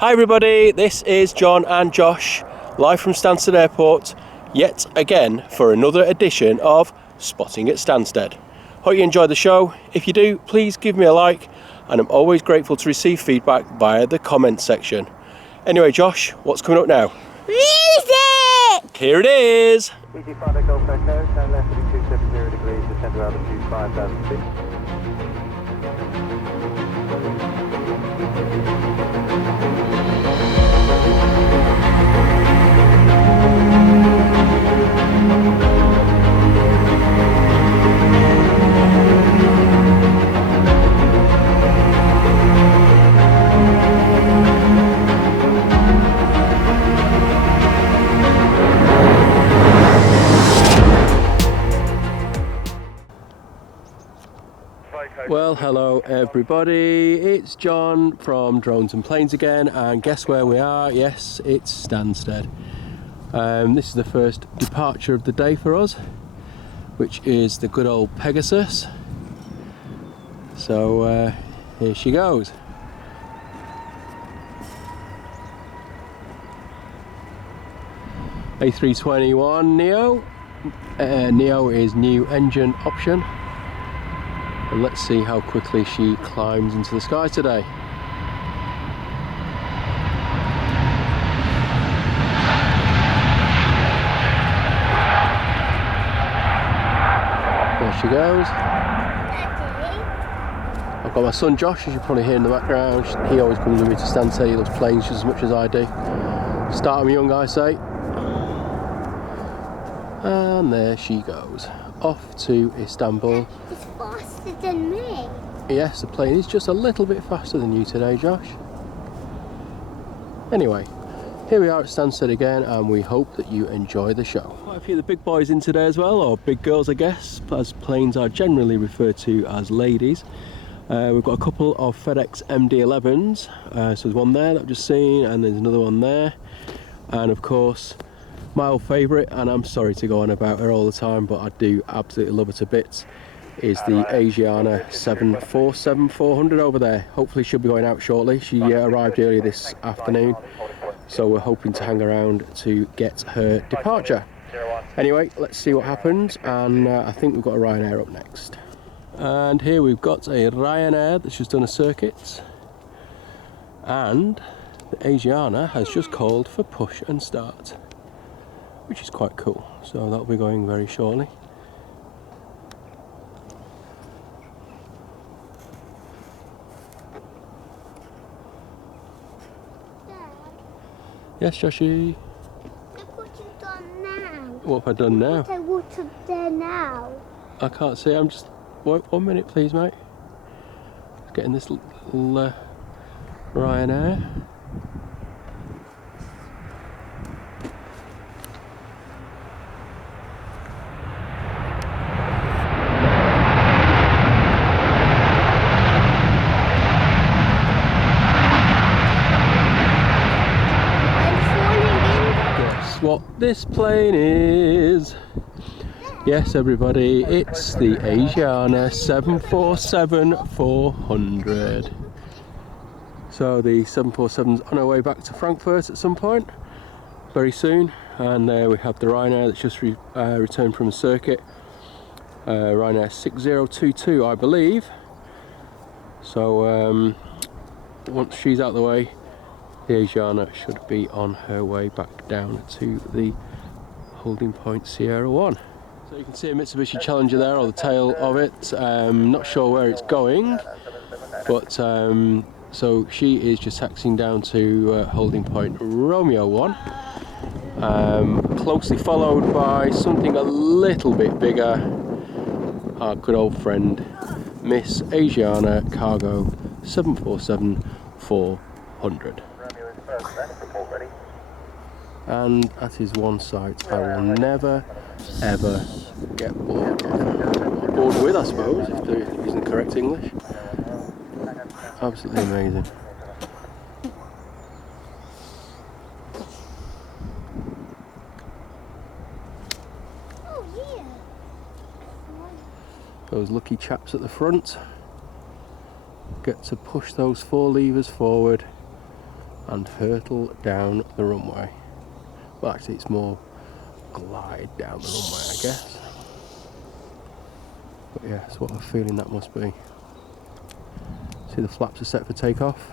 Hi everybody, this is John and Josh, live from Stansted Airport, yet again for another edition of Spotting at Stansted. Hope you enjoyed the show. If you do, please give me a like, and I'm always grateful to receive feedback via the comments section. Anyway Josh, what's coming up now? Music! Here it is! EG5 Golf Echo, turn left at 270 degrees, descend to altitude 5,000 feet. Well, hello everybody, it's John from Drones and Planes again, and guess where we are? Yes, it's Stansted. This is the first departure of the day for us, which is the good old Pegasus. So here she goes. A321neo. Neo is new engine option. And let's see how quickly she climbs into the sky today. There she goes. I've got my son Josh, as you probably hear in the background. He always comes with me to Stansted. He loves planes just as much as I do. Start 'em young, I say. And there she goes, off to Istanbul. It's faster than me. Yes, the plane is just a little bit faster than you today, Josh. Anyway, here we are at Stansted again, and we hope that you enjoy the show. Quite a few of the big boys in today as well, or big girls I guess, as planes are generally referred to as ladies. We've got a couple of FedEx MD-11s, so there's one there that I've just seen, and there's another one there. And of course, my old favourite, and I'm sorry to go on about her all the time, but I do absolutely love her to bits, is the Asiana 747-400 over there. Hopefully she'll be going out shortly. She arrived earlier this afternoon, so we're hoping to hang around to get her departure. Anyway, let's see what happens, and I think we've got a Ryanair up next. And here we've got a Ryanair that's just done a circuit, and the Asiana has just called for push and start, which is quite cool. So that'll be going very shortly. Dad, Yes, Joshy? look what you've done now. What have I done now? What I want up there now. I can't see, I'm just... Wait 1 minute please, mate. Just getting this little Ryanair. What this plane is. Yes everybody, it's the Asiana 747-400. So the 747's on our way back to Frankfurt at some point very soon, and there we have the Ryanair that's just returned from the circuit, Ryanair 6022 I believe. So once she's out of the way, the Asiana should be on her way back down to the holding point Sierra 1. So you can see a Mitsubishi Challenger there, or the tail of it. Not sure where it's going, but so she is just taxiing down to holding point Romeo 1, closely followed by something a little bit bigger, our good old friend Miss Asiana Cargo 747-400. And that is one sight I will never ever get bored of. Bored with, I suppose, if they're using the correct English. Absolutely amazing. Oh yeah. Those lucky chaps at the front get to push those 4 levers forward and hurtle down the runway. Well, actually it's more glide down the runway, I guess. But yeah, that's what I'm feeling that must be. See, the flaps are set for takeoff.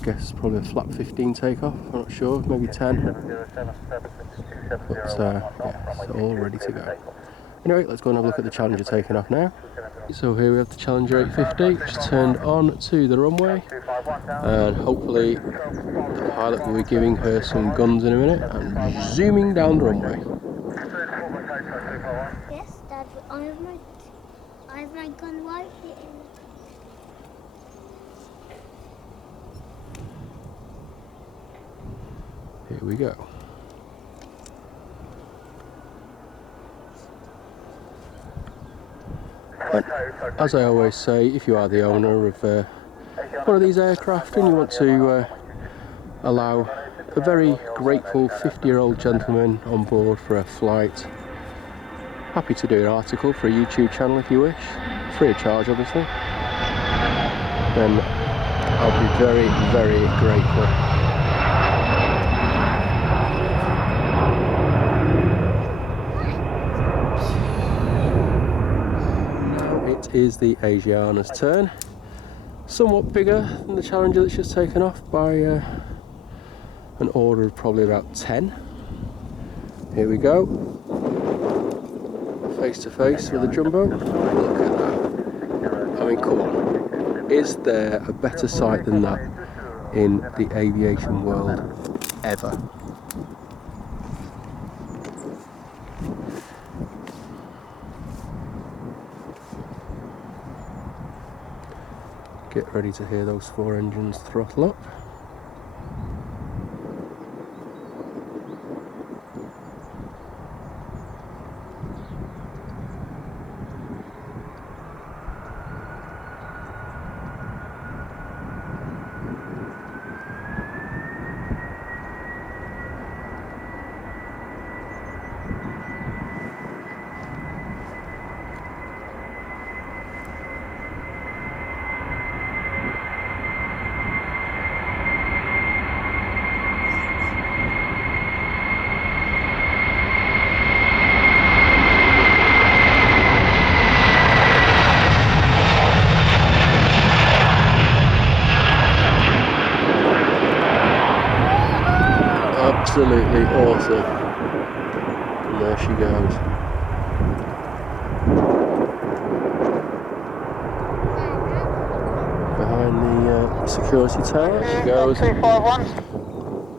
I guess it's probably a flap 15 takeoff, I'm not sure, maybe 10. But yeah, it's all ready to go. Anyway, let's go and have a look at the Challenger taking off now. So here we have the Challenger 850, which is turned on to the runway, and hopefully the pilot will be giving her some guns in a minute and zooming down the runway. Yes, Dad, I have my gun right here. Here we go. And as I always say, if you are the owner of one of these aircraft and you want to allow a very grateful 50-year-old gentleman on board for a flight, happy to do an article for a YouTube channel if you wish, free of charge obviously, then I'll be very, very grateful. Is the Asiana's turn. Somewhat bigger than the Challenger that's just taken off by an order of probably about 10. Here we go. Face to face with the Jumbo. Look at that. I mean, come on. Is there a better sight than that in the aviation world ever? Get ready to hear those 4 engines throttle up. Absolutely awesome. And there she goes. Behind the security tower she goes. 251.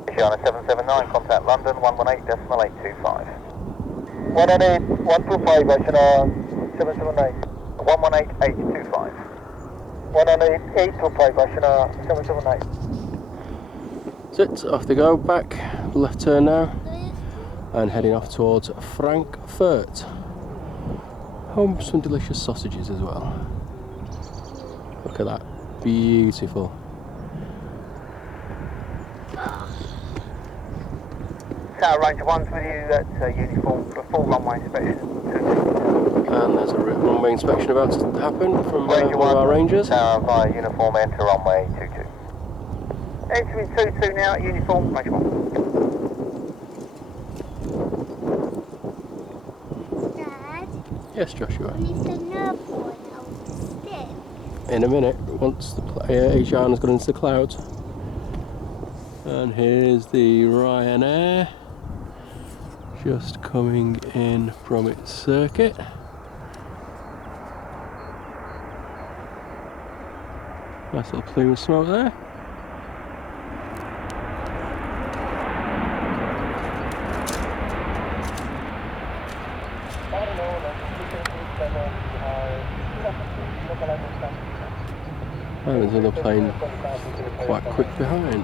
Asiana 779, contact London 118.825. 118.125, Asiana 779. 118.825. 118.825, Asiana 779. That's it, off they go, back, left turn now, and heading off towards Frankfurt. Home for some delicious sausages as well. Look at that, beautiful. Tower Ranger 1's with you, that's uniform for full runway inspection. And there's a runway inspection about to happen from one of our Rangers. Tower via uniform, enter runway 22. Entering 22 now, uniform, make sure. Dad, Yes, Joshua. when is the nerve one out stick? In a minute, once the Asiana's gone into the clouds. And here's the Ryanair, just coming in from its circuit. Nice little plume of smoke there. And there's another plane quite quick behind.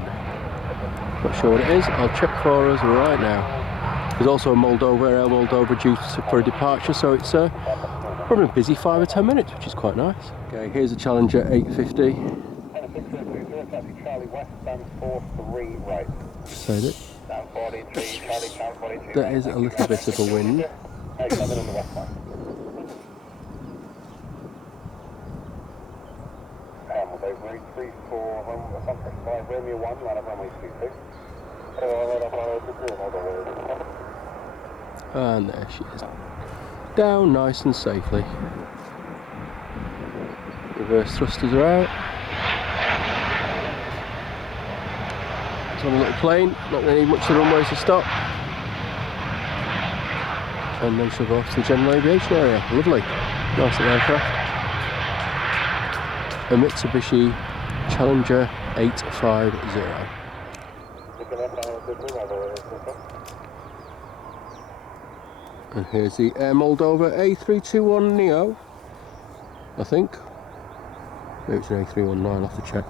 Not sure what it is, I'll check for us right now. There's also a Moldova, Air Moldova due for a departure, so it's probably a busy 5 or 10 minutes, which is quite nice. Okay, here's the Challenger 850. So there is a little bit of a wind. Romeo 1, line up runway 22. And there she is. Down nice and safely. Reverse thrusters are out. It's on a little plane, not going to need much of the runways to stop. And then she'll go off to the general aviation area. Lovely. Nice little aircraft. A Mitsubishi Challenger 850. And here's the Air Moldova A321neo, I think. Maybe it's an A319, I'll have to check.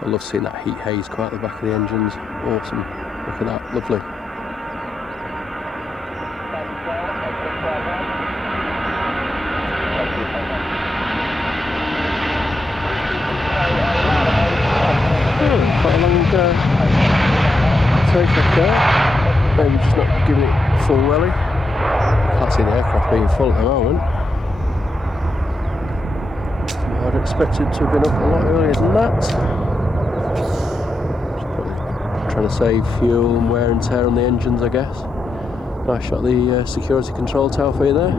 I love seeing that heat haze come out the back of the engines. Awesome. Look at that, lovely. Quite a long takeoff there. Maybe just not giving it full welly. Can't see the aircraft being full at the moment. I'd expect it to have been up a lot earlier than that. Just probably trying to save fuel and wear and tear on the engines, I guess. Nice shot of the security control tower for you there.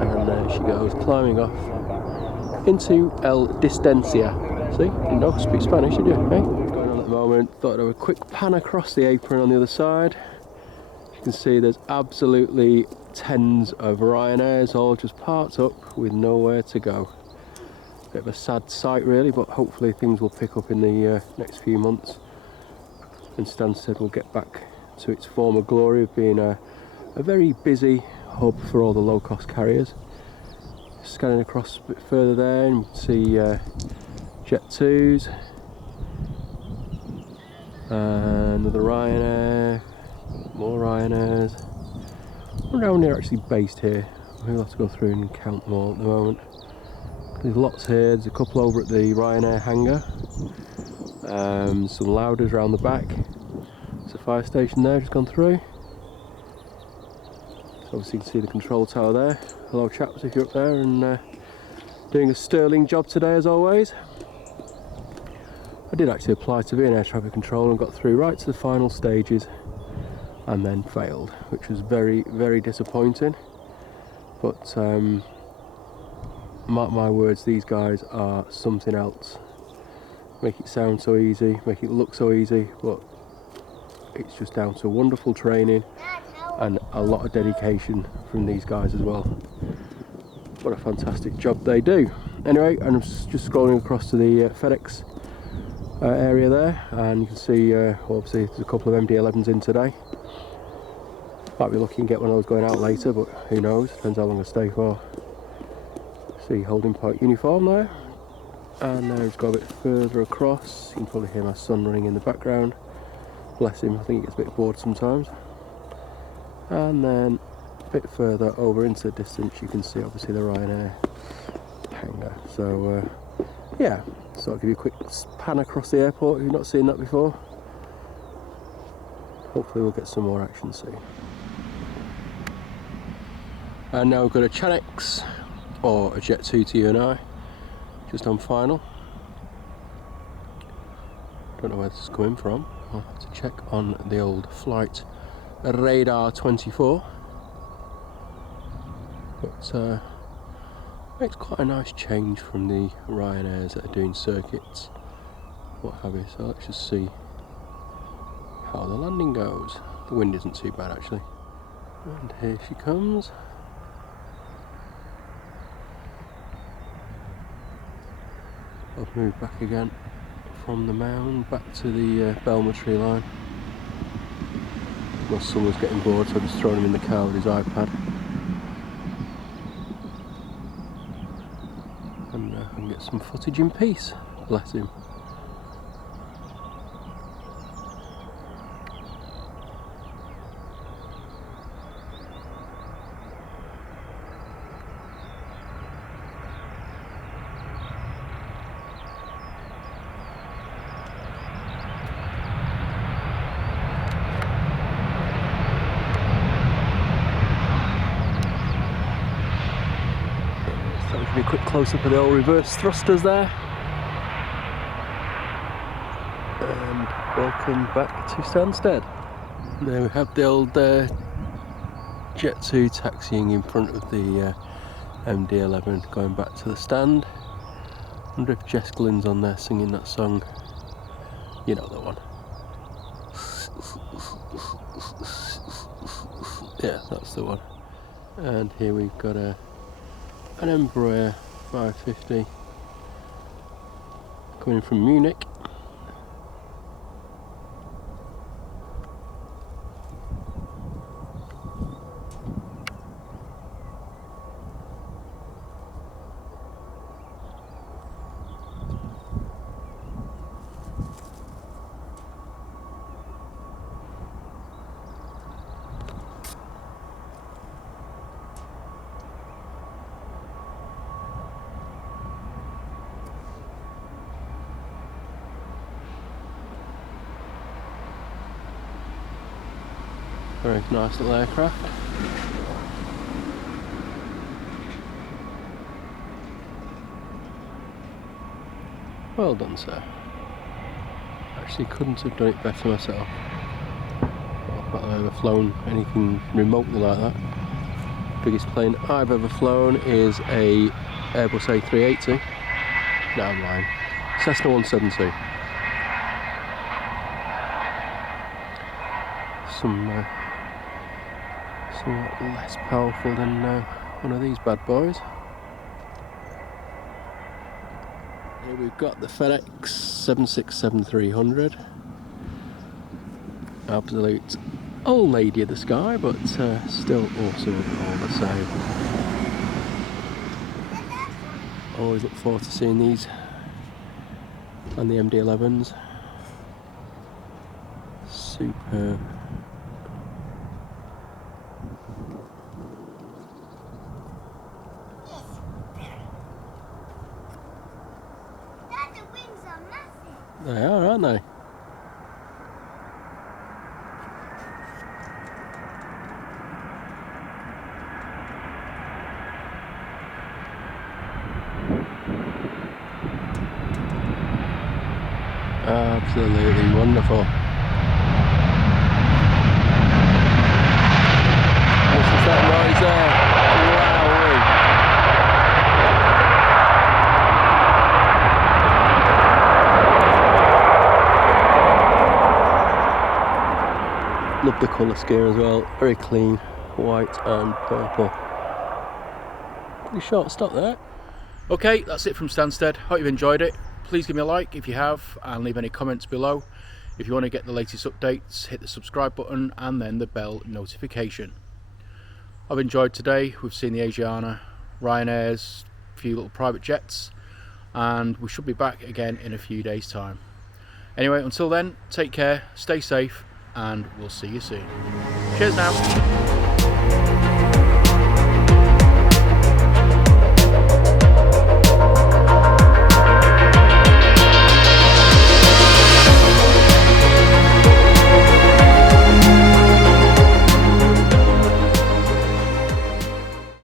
And there she goes, climbing off into El Distancia. See, didn't know I could speak Spanish, did you? Hey? What's going on at the moment? Thought I'd have a quick pan across the apron on the other side. You can see there's absolutely tens of Ryanairs all just parked up with nowhere to go. Bit of a sad sight really, but hopefully things will pick up in the next few months and Stansted will get back to its former glory of being a very busy hub for all the low-cost carriers. Scanning across a bit further there and you can see Jet 2s, another Ryanair, more Ryanairs. I wonder how many are actually based here. We'll have to go through and count them all at the moment. There's lots here, there's a couple over at the Ryanair hangar, some Louders around the back. There's a fire station there, just gone through. So obviously you can see the control tower there. Hello chaps if you're up there and doing a sterling job today as always. I did actually apply to be an air traffic controller and got through right to the final stages and then failed, which was very, very disappointing. But mark my words, these guys are something else. Make it sound so easy, make it look so easy, but it's just down to wonderful training and a lot of dedication from these guys as well. What a fantastic job they do. Anyway, I'm just scrolling across to the FedEx area there, and you can see obviously there's a couple of MD-11s in today. Might be lucky and get one of those going out later, but who knows, depends how long I stay for. See holding point uniform there, and now just go a bit further across. You can probably hear my son running in the background. Bless him, I think he gets a bit bored sometimes. And then a bit further over into the distance you can see obviously the Ryanair hangar. So yeah, so I'll give you a quick pan across the airport if you've not seen that before. Hopefully we'll get some more action soon. And now we've got a Chanex or a Jet 2 to you and I, just on final. Don't know where this is coming from. I'll have to check on the old flight radar 24. But makes quite a nice change from the Ryanairs that are doing circuits, what have you. So let's just see how the landing goes. The wind isn't too bad actually. And here she comes. I've moved back again from the mound back to the Belmetry line. My son was getting bored, so I just thrown him in the car with his iPad. And I can get some footage in peace, bless him. quick close-up of the old reverse thrusters there. And welcome back to Stansted. There we have the old Jet 2 taxiing in front of the MD-11 going back to the stand. Wonder if Jess Glyn's on there singing that song. You know that one. Yeah, that's the one. And here we've got an Embraer 550 coming from Munich. Very nice little aircraft. Well done, sir. Actually couldn't have done it better myself. I've not ever flown anything remotely like that. Biggest plane I've ever flown is a Airbus A380. No, I'm lying. Cessna 172. Somewhat less powerful than one of these bad boys. Here we've got the FedEx 767-300. Absolute old lady of the sky, but still awesome all the same. Always look forward to seeing these and the MD-11s. Superb. They are, aren't they? Absolutely wonderful. Listen to that noise there. Wowee. Love the colour scheme as well, very clean, white and purple. Pretty short stop there. Okay, that's it from Stansted. Hope you've enjoyed it. Please give me a like if you have, and leave any comments below. If you want to get the latest updates, hit the subscribe button and then the bell notification. I've enjoyed today. We've seen the Asiana, Ryanair's, a few little private jets, and we should be back again in a few days' time. Anyway, until then, take care, stay safe, and we'll see you soon. Cheers now.